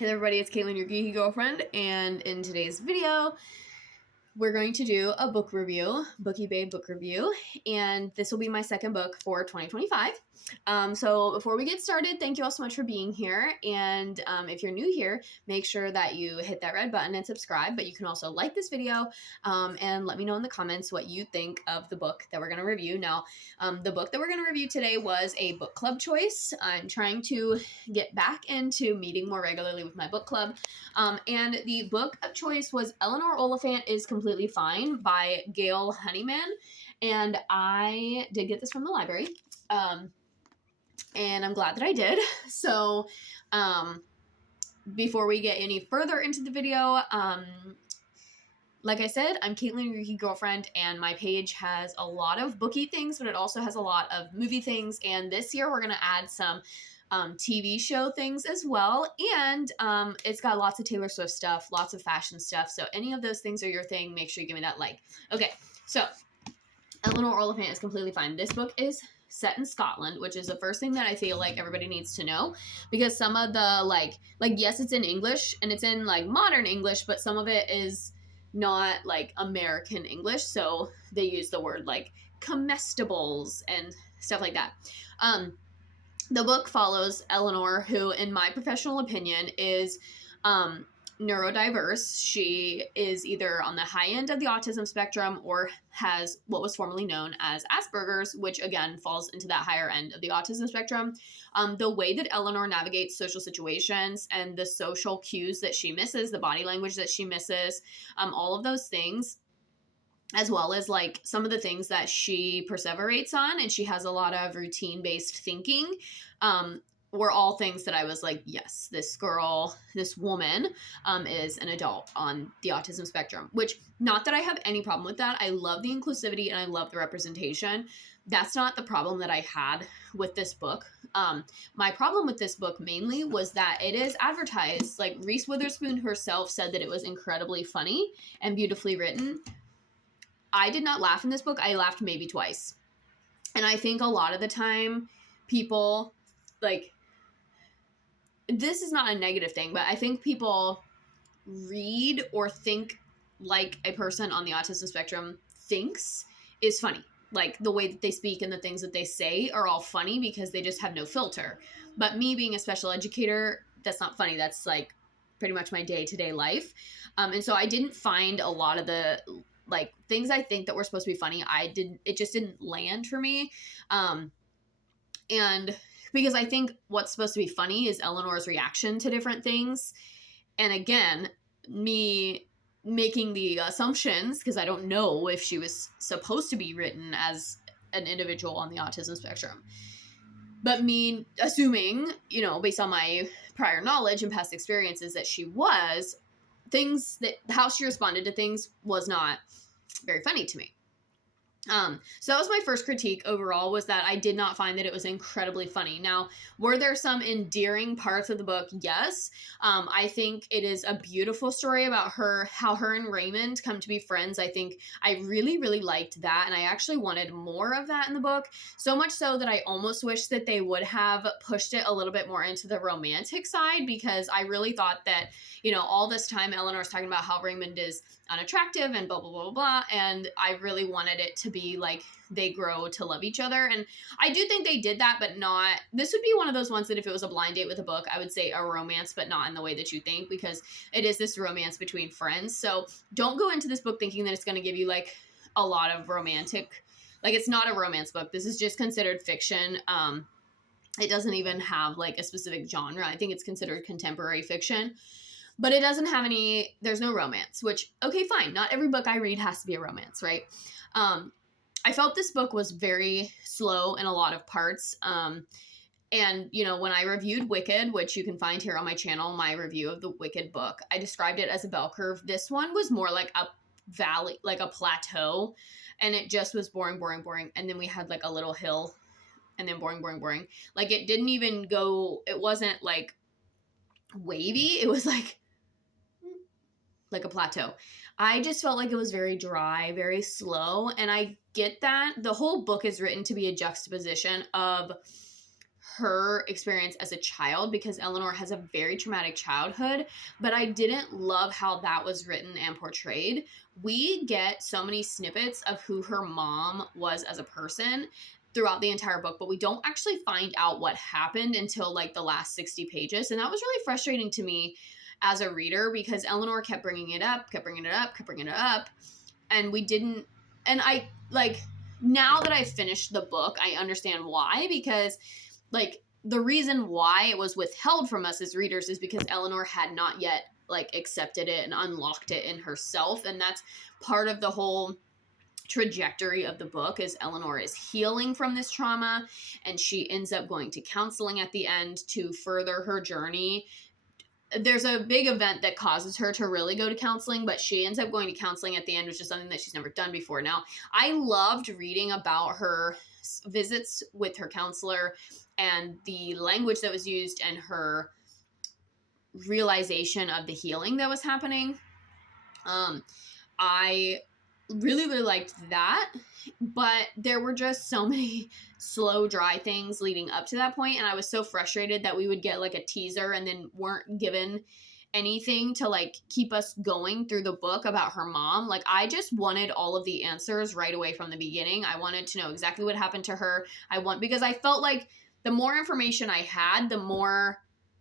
Hey everybody, it's Caitlin, your geeky girlfriend, and in today's video, we're going to do a book review, Bookie Babe book review, and this will be my second book for 2025. So before we get started, thank you all so much for being here, and if you're new here, make sure that you hit that red button and subscribe, but you can also like this video and let me know in the comments what you think of the book that we're going to review. Now, the book that we're going to review today was a book club choice. I'm trying to get back into meeting more regularly with my book club, and the book of choice was Eleanor Oliphant is Completely Fine by Gail Honeyman, and I did get this from the library, and I'm glad that I did. So before we get any further into the video, like I said, I'm Caitlin, your geeky girlfriend, and my page has a lot of booky things, but it also has a lot of movie things, and this year we're going to add some TV show things as well, and it's got lots of Taylor Swift stuff, lots of fashion stuff, so any of those things are your thing, make sure you give me that like. Okay, so Eleanor Oliphant is Completely Fine. This book is set in Scotland, which is the first thing that I feel like everybody needs to know, because some of the like yes, it's in English, and it's in like modern English, but some of it is not like American English, so they use the word like comestibles and stuff like that. The book follows Eleanor, who, in my professional opinion, is neurodiverse. She is either on the high end of the autism spectrum or has what was formerly known as Asperger's, which again falls into that higher end of the autism spectrum. The way that Eleanor navigates social situations and the social cues that she misses, the body language that she misses, all of those things, as well as like some of the things that she perseverates on, and she has a lot of routine-based thinking, were all things that I was like, yes, this girl, this woman is an adult on the autism spectrum, which, not that I have any problem with that. I love the inclusivity and I love the representation. That's not the problem that I had with this book. My problem with this book mainly was that it is advertised, like Reese Witherspoon herself said that it was incredibly funny and beautifully written. I did not laugh in this book. I laughed maybe twice. And I think a lot of the time people, like, this is not a negative thing, but I think people read or think like a person on the autism spectrum thinks is funny. Like, the way that they speak and the things that they say are all funny because they just have no filter. But me being a special educator, that's not funny. That's, like, pretty much my day-to-day life. And so I didn't find a lot of the like things I think that were supposed to be funny. It just didn't land for me. And because I think what's supposed to be funny is Eleanor's reaction to different things. And again, me making the assumptions, because I don't know if she was supposed to be written as an individual on the autism spectrum. But me assuming, you know, based on my prior knowledge and past experiences that she was, things that how she responded to things was not very funny to me. So that was my first critique overall, was that I did not find that it was incredibly funny. Now, were there some endearing parts of the book? Yes. I think it is a beautiful story about how her and Raymond come to be friends. I think I really, really liked that, and I actually wanted more of that in the book, so much so that I almost wish that they would have pushed it a little bit more into the romantic side, because I really thought that, you know, all this time Eleanor's talking about how Raymond is unattractive and blah, blah, blah, blah, blah, and I really wanted it to be like they grow to love each other, and I do think they did that, but not, this would be one of those ones that if it was a blind date with a book, I would say a romance, but not in the way that you think, because it is this romance between friends. So don't go into this book thinking that it's going to give you like a lot of romantic, like, it's not a romance book. This is just considered fiction. It doesn't even have like a specific genre. I think it's considered contemporary fiction. But it doesn't have any, there's no romance, which, okay, fine. Not every book I read has to be a romance, right? I felt this book was very slow in a lot of parts. And, you know, when I reviewed Wicked, which you can find here on my channel, my review of the Wicked book, I described it as a bell curve. This one was more like a valley, like a plateau, and it just was boring, boring, boring. And then we had like a little hill, and then boring, boring, boring. Like, it didn't even go, it wasn't like wavy. It was like a plateau. I just felt like it was very dry, very slow, and I get that. The whole book is written to be a juxtaposition of her experience as a child, because Eleanor has a very traumatic childhood, but I didn't love how that was written and portrayed. We get so many snippets of who her mom was as a person throughout the entire book, but we don't actually find out what happened until like the last 60 pages. And that was really frustrating to me as a reader, because Eleanor kept bringing it up. And we didn't, and I, like, now that I finished the book, I understand why, because, like, the reason why it was withheld from us as readers is because Eleanor had not yet, like, accepted it and unlocked it in herself, and that's part of the whole trajectory of the book, is Eleanor is healing from this trauma, and she ends up going to counseling at the end to further her journey. There's a big event that causes her to really go to counseling, but she ends up going to counseling at the end, which is something that she's never done before. Now, I loved reading about her visits with her counselor and the language that was used and her realization of the healing that was happening. I really, really liked that, but there were just so many slow, dry things leading up to that point, and I was so frustrated that we would get like a teaser and then weren't given anything to like keep us going through the book about her mom. Like, I just wanted all of the answers right away from the beginning. I wanted to know exactly what happened to her. Because I felt like the more information I had, the more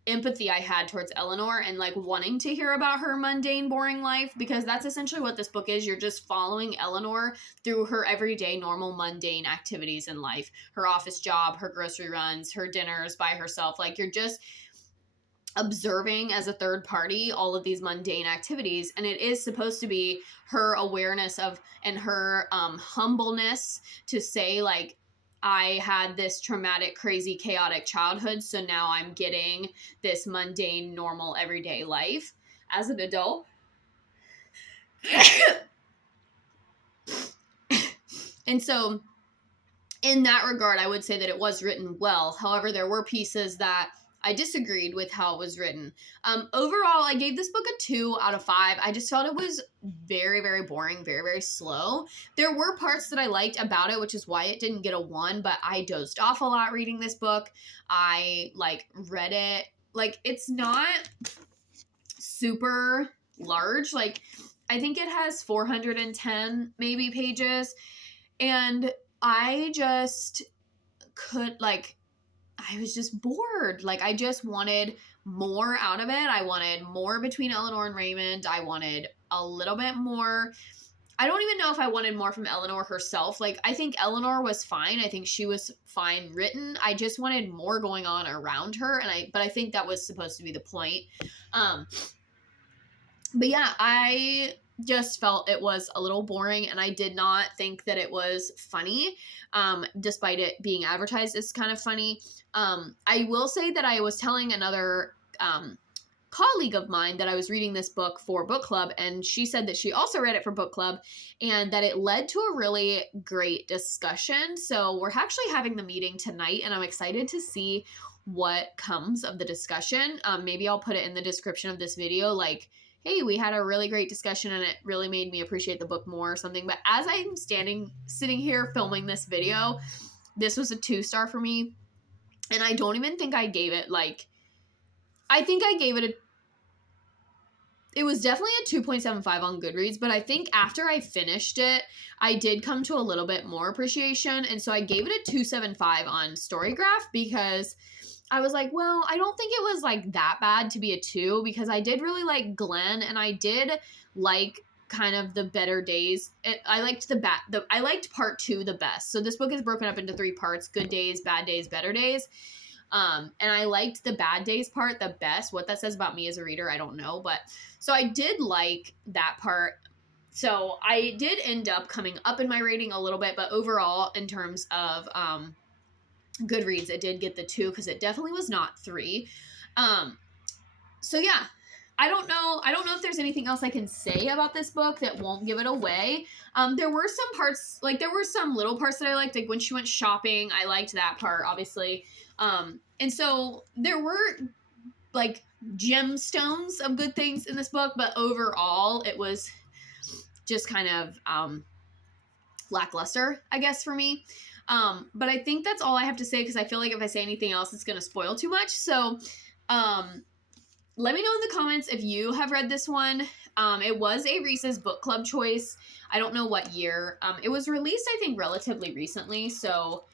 empathy I had towards Eleanor, and like wanting to hear about her mundane, boring life, because that's essentially what this book is. You're just following Eleanor through her everyday, normal, mundane activities in life. Her office job, her grocery runs, her dinners by herself. Like, you're just observing as a third party all of these mundane activities, and it is supposed to be her awareness of and her humbleness to say, like, I had this traumatic, crazy, chaotic childhood, so now I'm getting this mundane, normal, everyday life as an adult. And so, in that regard, I would say that it was written well. However, there were pieces that I disagreed with how it was written. Overall, I gave this book a 2 out of 5. I just felt it was very, very boring, very, very slow. There were parts that I liked about it, which is why it didn't get a 1, but I dozed off a lot reading this book. I, like, read it. Like, it's not super large. Like, I think it has 410 maybe pages, and I just I was just bored. Like, I just wanted more out of it. I wanted more between Eleanor and Raymond. I wanted a little bit more. I don't even know if I wanted more from Eleanor herself. Like, I think Eleanor was fine. I think she was fine written. I just wanted more going on around her, but I think that was supposed to be the point. But yeah, I just felt it was a little boring, and I did not think that it was funny, despite it being advertised as kind of funny. I will say that I was telling another colleague of mine that I was reading this book for book club, and she said that she also read it for book club and that it led to a really great discussion. So we're actually having the meeting tonight, and I'm excited to see what comes of the discussion. Maybe I'll put it in the description of this video, like, hey, we had a really great discussion and it really made me appreciate the book more or something. But as I'm sitting here filming this video, this was a 2-star for me. And I don't even think I gave it, like, I think I gave it it was definitely a 2.75 on Goodreads, but I think after I finished it, I did come to a little bit more appreciation. And so I gave it a 2.75 on Storygraph, because I was like, well, I don't think it was like that bad to be a 2, because I did really like Glenn, and I did like kind of the better days. I liked I liked part 2 the best. So this book is broken up into 3 parts: good days, bad days, better days. And I liked the bad days part the best. What that says about me as a reader, I don't know. But so I did like that part. So I did end up coming up in my rating a little bit, but overall, in terms of Goodreads, it did get the 2, because it definitely was not 3. So yeah, I don't know if there's anything else I can say about this book that won't give it away. There were some parts, like there were some little parts that I liked, like when she went shopping, I liked that part, obviously. And so there were like gemstones of good things in this book, but overall it was just kind of lackluster, I guess, for me. But I think that's all I have to say because I feel like if I say anything else, it's going to spoil too much. So let me know in the comments if you have read this one. It was a Reese's book club choice. I don't know what year. It was released, I think, relatively recently. So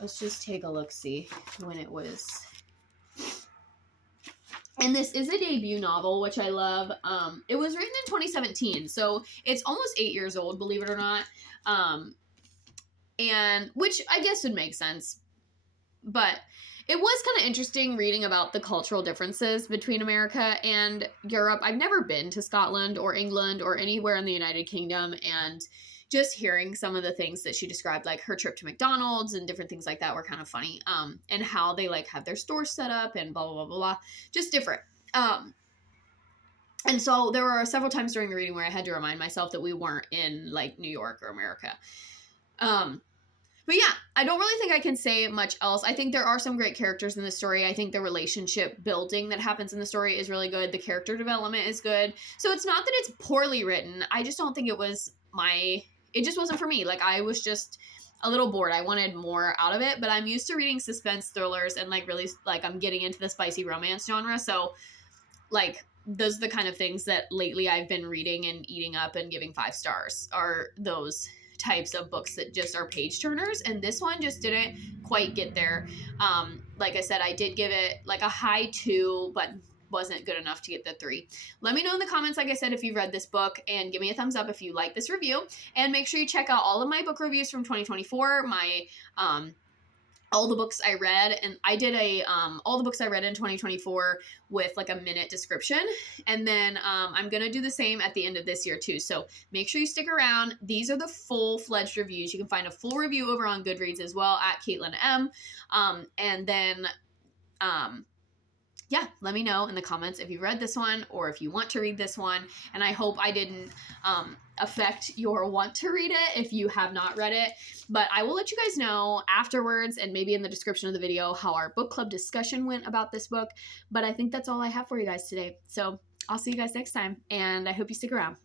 let's just take a look-see when it was. And this is a debut novel, which I love. It was written in 2017, so it's almost 8 years old, believe it or not. And which I guess would make sense. But it was kind of interesting reading about the cultural differences between America and Europe. I've never been to Scotland or England or anywhere in the United Kingdom, and just hearing some of the things that she described, like her trip to McDonald's and different things like that, were kind of funny. And how they like have their stores set up and blah, blah, blah, blah, blah. Just different. And so there were several times during the reading where I had to remind myself that we weren't in like New York or America. But yeah, I don't really think I can say much else. I think there are some great characters in the story. I think the relationship building that happens in the story is really good. The character development is good. So it's not that it's poorly written. I just don't think it was it just wasn't for me. Like, I was just a little bored. I wanted more out of it, but I'm used to reading suspense thrillers and like really like I'm getting into the spicy romance genre. So like those are the kind of things that lately I've been reading and eating up and giving 5 stars, are those types of books that just are page turners, and this one just didn't quite get there. Like I said, I did give it like a high 2, but wasn't good enough to get the 3. Let me know in the comments, like I said, if you've read this book, and give me a thumbs up if you like this review, and make sure you check out all of my book reviews from 2024, my all the books I read, and I did all the books I read in 2024 with like a minute description, and then I'm gonna do the same at the end of this year too, so make sure you stick around. These are the full-fledged reviews. You can find a full review over on Goodreads as well at Caitlin M, and then yeah, let me know in the comments if you've read this one or if you want to read this one, and I hope I didn't affect your want to read it if you have not read it. But I will let you guys know afterwards, and maybe in the description of the video, how our book club discussion went about this book. But I think that's all I have for you guys today. So I'll see you guys next time, and I hope you stick around.